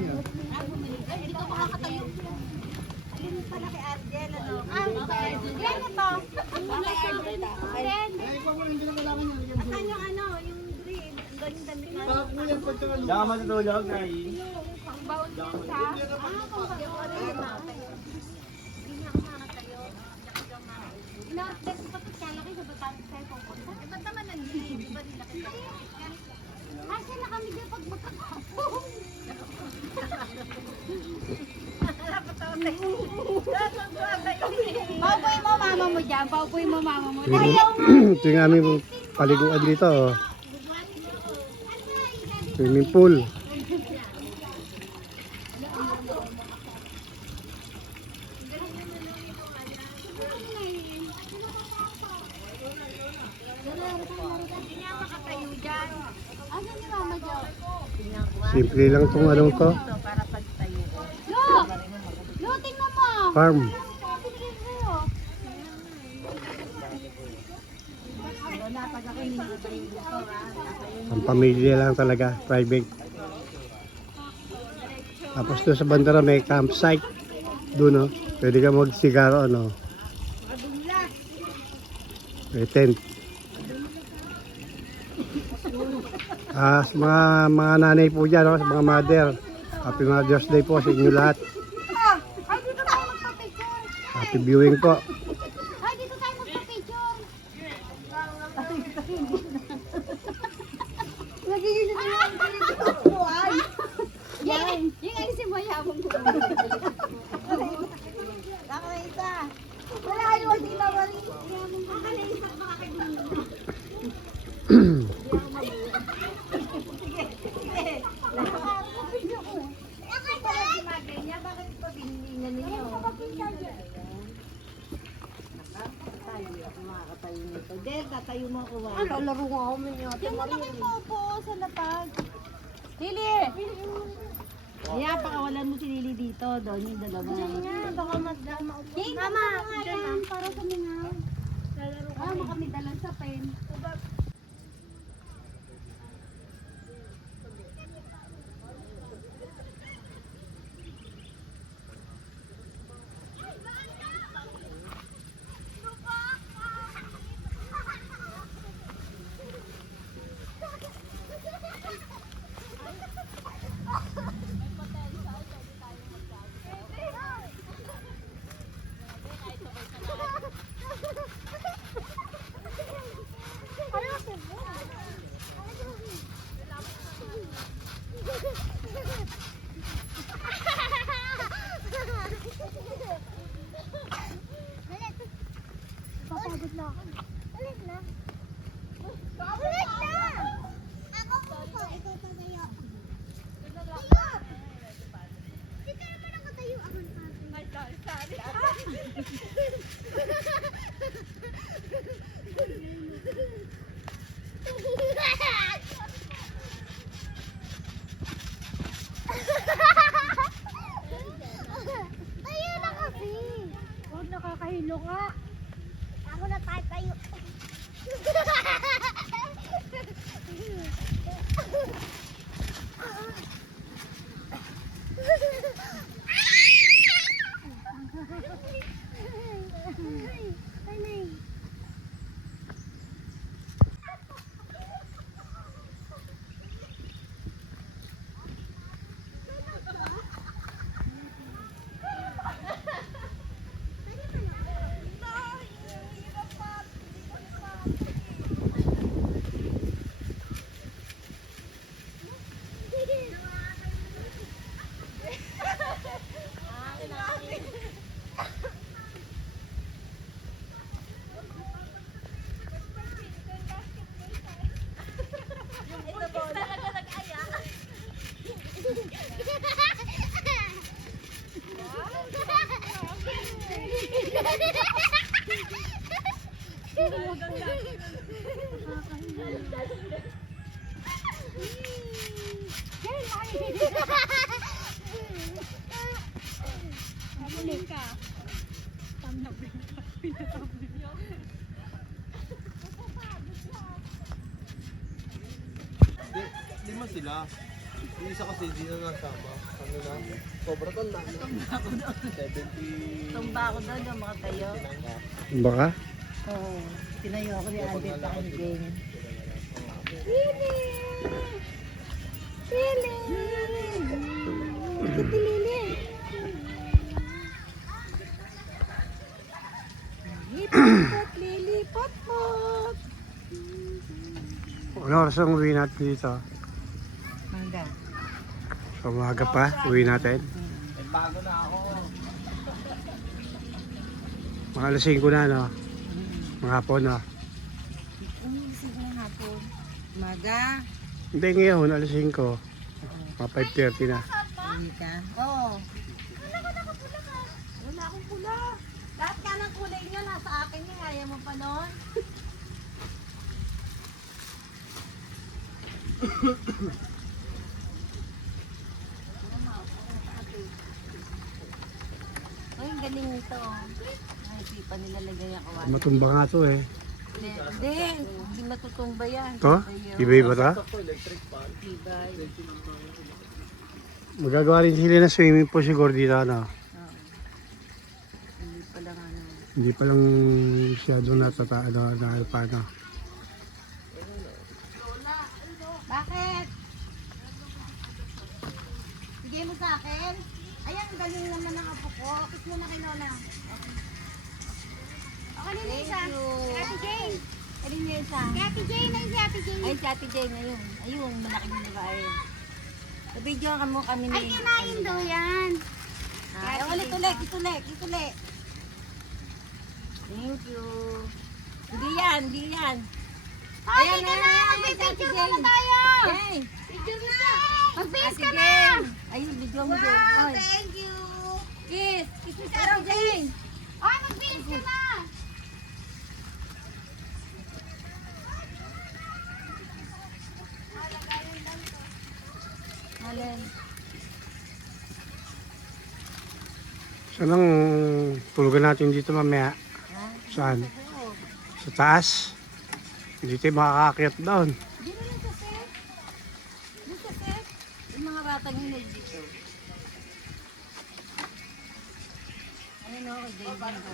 Dito makakatayo. Alin pala kay Argel, ano? Yan ito. Asan yung ano, yung green? Doon yung damit na. Saka matutulog, Nay. Pang-bound yan siya. Pang-bound. Hindi niya ako makakatayo. Ina-update ko pa ito siya. Laki sa Batangas tayo pupunta. Eh, ba't naman nandiyan? Di ba nila kita? Kasi na kami dyan pag magkakapong. Paupuin mo mama mo dyan. Paupuin mo mama mo. Ito yung aming paliguan dito. Oh. Swimming pool. Hindi niya makatayo dyan. Ano ni mama dyan? Simple lang itong anong to. Para pagtayo. Lo! Lo, tingnan mo. Farm. Ang pamilya lang talaga. Private. Tapos doon sa bandara may campsite. Doon, no? Pwede ka magsigaro, ano? May tent. Sa mga nanay po dyan, no? Sa mga mother. Happy Mother's Day po sa inyo lahat. Ay, dito tayo magpa-picture. Happy viewing po. Ay, dito tayo magpa-picture. Nagiging na lang dito. Ay. Yan. Yung alisin mo yabang ko. Nakalaisa. Wala kayo ang tinawari. Nakalaisa. Makakagulo. Del, tatayo mo ako. Ano, laro nga ako man yun. Yung malaki po po sa lapag. Lili! Kaya pakawalan mo si Lili dito. Doon yung dalawa. Diyan nga, baka magdama. Mama, dyan para sa mga. Mama kami dalan sa pen. Papagod na ako. Ulit na. Ulit na! Ako po. Ikaw tatayo. Tayo! Dito naman ako tayo. Ako na. Sorry. Tayo na kasi. Huwag nakakahilo nga. Ako na tayo. Lima sila. Yung isa kasi hindi na nasama. Tumba ako doon, yung mga tayo. Baka? Oo. Tinayo ako ni Albert sa kanya ganyan. Lili! Lili! Ito Lili! Lipot, Lili, pot. Ano oras ang uwi natin dito? Mangga. So, umaga pa, uwi natin. Bago na ako. Mga alas 5 na, no? Mga hapon, no? Umisig na hapon. Maga. Hindi ngayon, alas 5. Mga 5:30 na. Hindi ka? Oo. Wala akong pula. Lahat ka ng kulay niya nasa akin niya. Kaya mo pa nun? Ay, ang galing nito. Ay, di pa nilalagay ang kawan. Matumba nga to eh. Hindi matutumba yan. To? Ibay ba ta? Ibay. Magagawa rin sila ng swimming pool siguro dito, ano? Oo. Hindi pa lang ano. Hindi pa lang masyadong ano pa, ano? Bakit? Bigay mo sa akin? Ayan, galing naman ng apo ko. Kiss mo na kay Lola. Okay na isa. Ate Jane. Alin na isa? Ate Jane. Ay, si Ate Jane. Ay, si Ate Jane. Ayun. Ayun, malaking babae. Sa-video ka mo kami ni... Ay, kinain daw yan. Ay, ulit. Thank you. Hindi yan. Ayan na, mag-picture na tayo. Okay. Picture na. Mag-face ka na. Ayun, video mo din. Wow, thank you. Kiss mo sa Ate Jane. Ay, mag-face ka na. Alin. Saan ang tulugan natin dito mamaya? Ha? Saan? Sa taas? Hindi tayo makakakyat down. Di na lang sa set. Di sa set. Yung mga batang yun ay dito. Ayun o, kay David ko.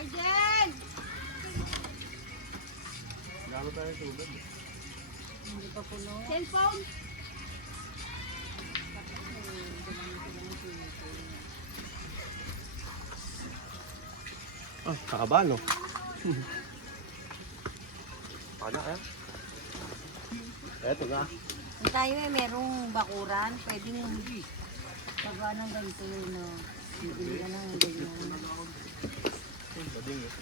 Arjen! Gano'n tayo tubig. Hindi pa puno. Cellphone? Ah, kakabalo. Paano kaya? Eto nga. Kung tayo merong bakuran, pwedeng magawa ng ganito yun, no? Bibili ka ng ganyan. Bading eh.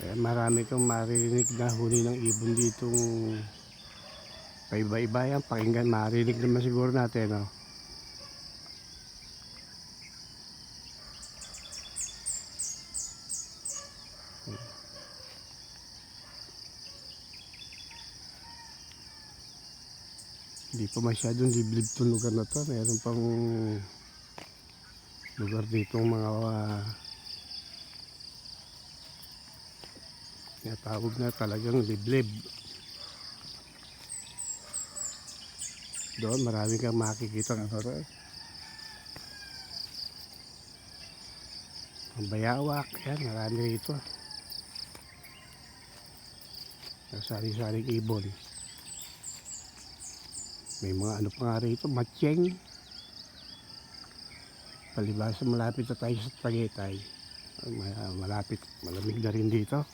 Kaya marami kang maririnig na huni ng ibon ditong paiba-iba yan. Pakinggan, marinig naman siguro natin, no? Hindi pa masyadong liblib itong lugar na to. Meron pang lugar dito mga natawag na talagang liblib. Doon marami kang makikita ng horror. Ang bayawak, yan, marami rito. Sari-saring ibon. May mga ano pa nga rito, matsyeng. Palibasa malapit na tayo sa Tagaytay. Malapit, malamig na rin dito.